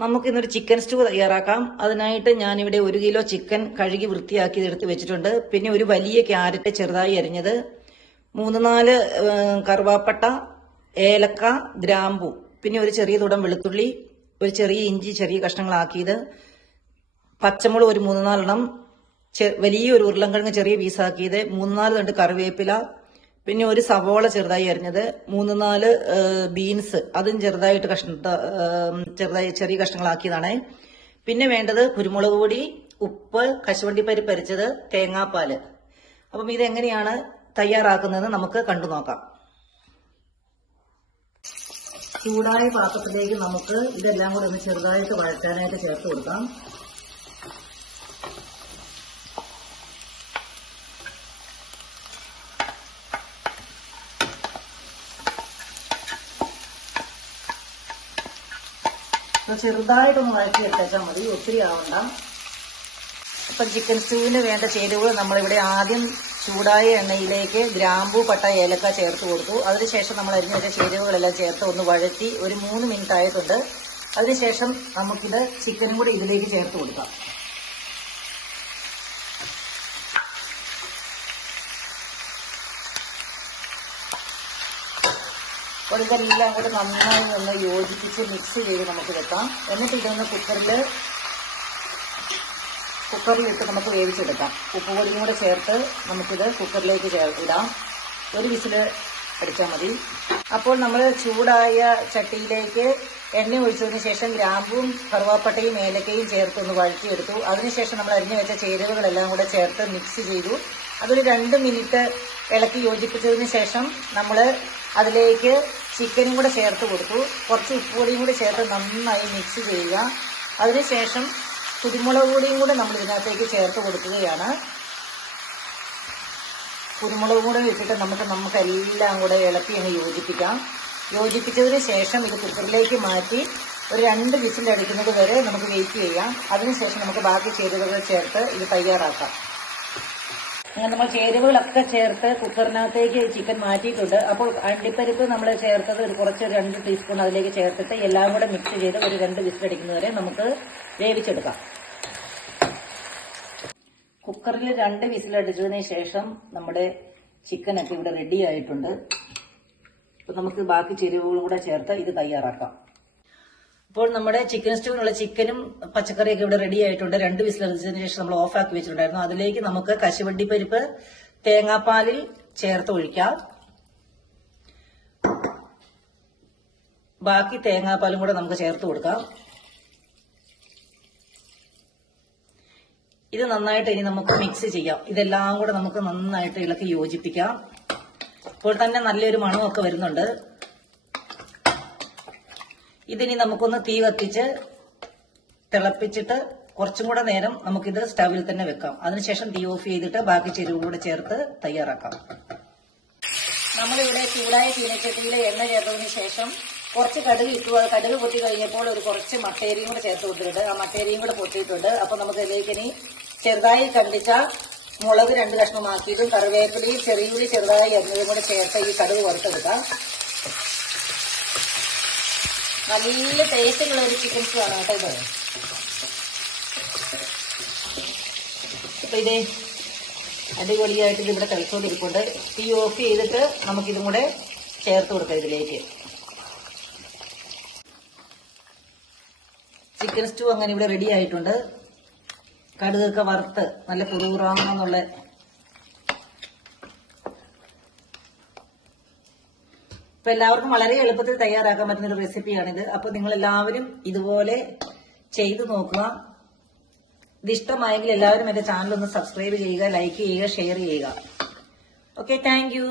നമുക്കിന്നൊരു chicken stew തയ്യാറാക്കാം. അതിനായിട്ട് ഞാനിവിടെ 1 കിലോ ചിക്കൻ കഴുകി വൃത്തിയാക്കി എടുത്ത് വെച്ചിട്ടുണ്ട്. പിന്നെ ഒരു വലിയ ക്യാരറ്റ് ചെറുതായി അരിഞ്ഞത്, 3-4 കറുവാപ്പട്ട, ഏലക്ക, ഗ്രാമ്പു, പിന്നെ ഒരു ചെറിയ തുടം വെളുത്തുള്ളി, ഒരു ചെറിയ ഇഞ്ചി ചെറിയ കഷ്ണങ്ങളാക്കിയത്, പച്ചമുളക് ഒരു 3-4 എണ്ണം, വലിയൊരു ഉരുളൻകിഴങ്ങ് ചെറിയ പീസാക്കിയത്, 3-4 തണ്ട് കറിവേപ്പില, പിന്നെ ഒരു സവോള ചെറുതായി അരിഞ്ഞത്, 3-4 ബീൻസ് അതും ചെറുതായിട്ട് ചെറിയ കഷ്ണങ്ങളാക്കിയതാണ്. പിന്നെ വേണ്ടത് കുരുമുളക് പൊടി, ഉപ്പ്, കശുവണ്ടിപ്പരിപ്പ് അരിച്ചത്, തേങ്ങാപ്പാല്. അപ്പം ഇതെങ്ങനെയാണ് തയ്യാറാക്കുന്നത് നമുക്ക് കണ്ടു നോക്കാം. ചൂടായ പാത്രത്തിലേക്ക് നമുക്ക് ഇതെല്ലാം കൂടെ ഒന്ന് ചെറുതായിട്ട് വഴറ്റാനായിട്ട് ചേർത്ത് കൊടുക്കാം. ചെറുതായിട്ടൊന്ന് വഴറ്റി എടുത്തേച്ചാൽ മതി, ഒത്തിരി ആവണ്ട. അപ്പം ചിക്കൻ സ്റ്റൂവിന് വേണ്ട ചേരുവകൾ നമ്മളിവിടെ ആദ്യം ചൂടായ എണ്ണയിലേക്ക് ഗ്രാമ്പൂ, പട്ട, ഏലക്ക ചേർത്ത് കൊടുത്തു. അതിനുശേഷം നമ്മൾ അരിഞ്ഞു വെച്ച ചേരുവകളെല്ലാം ചേർത്ത് ഒന്ന് വഴറ്റി ഒരു 3 മിനിറ്റ് ആയിട്ടുണ്ട്. അതിനുശേഷം നമുക്കിത് ചിക്കനും കൂടി ഇതിലേക്ക് ചേർത്ത് കൊടുക്കാം. ഇതെല്ലാം കൂടെ നന്നായി ഒന്ന് യോജിപ്പിച്ച് മിക്സ് ചെയ്ത് നമുക്ക് വെക്കാം. എന്നിട്ട് ഇതൊന്ന് കുക്കറിലിട്ട് നമുക്ക് വേവിച്ചെടുക്കാം. ഉപ്പുപൊടിയും കൂടെ ചേർത്ത് നമുക്കിത് കുക്കറിലേക്ക് ഇടാം. ഒരു വിസിൽ അടിച്ചാൽ മതി. അപ്പോൾ നമ്മൾ ചൂടായ ചട്ടിയിലേക്ക് എണ്ണ ഒഴിച്ചതിന് ശേഷം ഗ്രാമ്പും കറുവാപ്പട്ടയും ഏലക്കയും ചേർത്തൊന്ന് വഴറ്റിയെടുത്തു. അതിനുശേഷം നമ്മൾ അരിഞ്ഞു വെച്ച ചേരുവകളെല്ലാം കൂടെ ചേർത്ത് മിക്സ് ചെയ്തു. അതൊരു 2 മിനിറ്റ് ഇളക്കി യോജിപ്പിച്ചതിന് ശേഷം നമ്മൾ അതിലേക്ക് ചിക്കനും കൂടെ ചേർത്ത് കൊടുത്തു. കുറച്ച് ഉപ്പുപൊടിയും കൂടി ചേർത്ത് നന്നായി മിക്സ് ചെയ്യുക. അതിനുശേഷം കുരുമുളക് പൊടിയും കൂടെ നമ്മൾ ഇതിനകത്തേക്ക് ചേർത്ത് കൊടുക്കുകയാണ്. കുരുമുളക് കൂടെ ഇട്ടിട്ട് നമുക്ക് എല്ലാം കൂടെ ഇളക്കി അങ്ങ് യോജിപ്പിക്കാം. യോജിപ്പിച്ചതിന് ശേഷം ഇത് കുക്കറിലേക്ക് മാറ്റി ഒരു 2 വിസിലടിക്കുന്നത് വരെ നമുക്ക് വെയിറ്റ് ചെയ്യാം. അതിനുശേഷം നമുക്ക് ബാക്കി ചേരുവകൾ ചേർത്ത് ഇത് തയ്യാറാക്കാം. അങ്ങനെ നമ്മൾ ചേരുവകളൊക്കെ ചേർത്ത് കുക്കറിനകത്തേക്ക് ചിക്കൻ മാറ്റിയിട്ടുണ്ട്. അപ്പോൾ അണ്ടിപ്പരിപ്പ് നമ്മൾ ചേർത്തത് കുറച്ച് 2 ടീസ്പൂൺ അതിലേക്ക് ചേർത്തിട്ട് എല്ലാം കൂടെ മിക്സ് ചെയ്ത് ഒരു 2 വിസിലടിക്കുന്നത് വരെ നമുക്ക് വേവിച്ചെടുക്കാം. കുക്കറിൽ 2 വിസിലടിച്ചതിന് ശേഷം നമ്മുടെ ചിക്കനൊക്കെ ഇവിടെ റെഡി ആയിട്ടുണ്ട്. അപ്പൊ നമുക്ക് ബാക്കി ചേരുവകളും കൂടെ ചേർത്ത് ഇത് തയ്യാറാക്കാം. അപ്പോൾ നമ്മുടെ ചിക്കൻ സ്റ്റൂവിനുള്ള ചിക്കനും പച്ചക്കറിയൊക്കെ ഇവിടെ റെഡി ആയിട്ടുണ്ട്. 2 വിസിലടിച്ചതിന് ശേഷം നമ്മൾ ഓഫ് ആക്കി വെച്ചിട്ടുണ്ടായിരുന്നു. അതിലേക്ക് നമുക്ക് കശുവണ്ടിപ്പരിപ്പ് തേങ്ങാപ്പാലിൽ ചേർത്ത് ഒഴിക്കാം. ബാക്കി തേങ്ങാപ്പാലും കൂടെ നമുക്ക് ചേർത്ത് കൊടുക്കാം. ഇത് നന്നായിട്ട് ഇനി നമുക്ക് മിക്സ് ചെയ്യാം. ഇതെല്ലാം കൂടെ നമുക്ക് നന്നായിട്ട് ഇളക്കി യോജിപ്പിക്കാം. ഇപ്പോൾ തന്നെ നല്ലൊരു മണമൊക്കെ വരുന്നുണ്ട്. ഇതിനി നമുക്കൊന്ന് തീ കത്തിച്ച് തിളപ്പിച്ചിട്ട് കുറച്ചും കൂടെ നേരം നമുക്കിത് സ്റ്റവിൽ തന്നെ വെക്കാം. അതിനുശേഷം തീ ഓഫ് ചെയ്തിട്ട് ബാക്കി ചേരുവകളൂടെ ചേർത്ത് തയ്യാറാക്കാം. നമ്മളിവിടെ ചൂടായ ചീനച്ചട്ടിയിൽ എണ്ണ ചേർത്തതിന് ശേഷം കുറച്ച് കടുക് ഇട്ടു. കടുക് പൊട്ടി കഴിഞ്ഞപ്പോൾ ഒരു കുറച്ച് മട്ടേരിയും കൂടെ ചേർത്ത് കൊടുത്തിട്ടുണ്ട്. ആ മട്ടേരിയും കൂടെ പൊട്ടിയിട്ടുണ്ട്. അപ്പൊ നമുക്ക് ഇതിലേക്ക് ഇനി ചെറുതായി കണ്ടിച്ച മുളക് 2 കഷ്ണമാക്കിയതും കറിവേപ്പിലയും ചെറിയുള്ളി ചെറുതായി അരിഞ്ഞതും കൂടെ ചേർത്ത് ഈ കടുക് വറുത്തെടുക്കാം. നല്ല ടേസ്റ്റുള്ള ഒരു ചിക്കൻ സ്റ്റൂ ആണ് കേട്ടോ ഇത്. അപ്പൊ ഇതേ അടിപൊളിയായിട്ട് ഇതിവിടെ തിളച്ചുകൊണ്ടിരിപ്പുണ്ട്. തീ ഓഫ് ചെയ്തിട്ട് നമുക്കിതും കൂടെ ചേർത്ത് കൊടുക്കാം ഇതിലേക്ക്. ചിക്കൻ സ്റ്റൂ അങ്ങനെ ഇവിടെ റെഡി ആയിട്ടുണ്ട്. കടുകൊക്കെ വറുത്ത് നല്ല കുറുകുറാന്നുള്ള ഇപ്പൊ എല്ലാവർക്കും വളരെ എളുപ്പത്തിൽ തയ്യാറാക്കാൻ പറ്റുന്ന ഒരു റെസിപ്പിയാണിത്. അപ്പൊ നിങ്ങൾ എല്ലാവരും ഇതുപോലെ ചെയ്തു നോക്കുക. ഇത് ഇഷ്ടമായെങ്കിൽ എല്ലാവരും എന്റെ ചാനൽ ഒന്ന് സബ്സ്ക്രൈബ് ചെയ്യുക, ലൈക്ക് ചെയ്യുക, ഷെയർ ചെയ്യുക. Okay, thank you.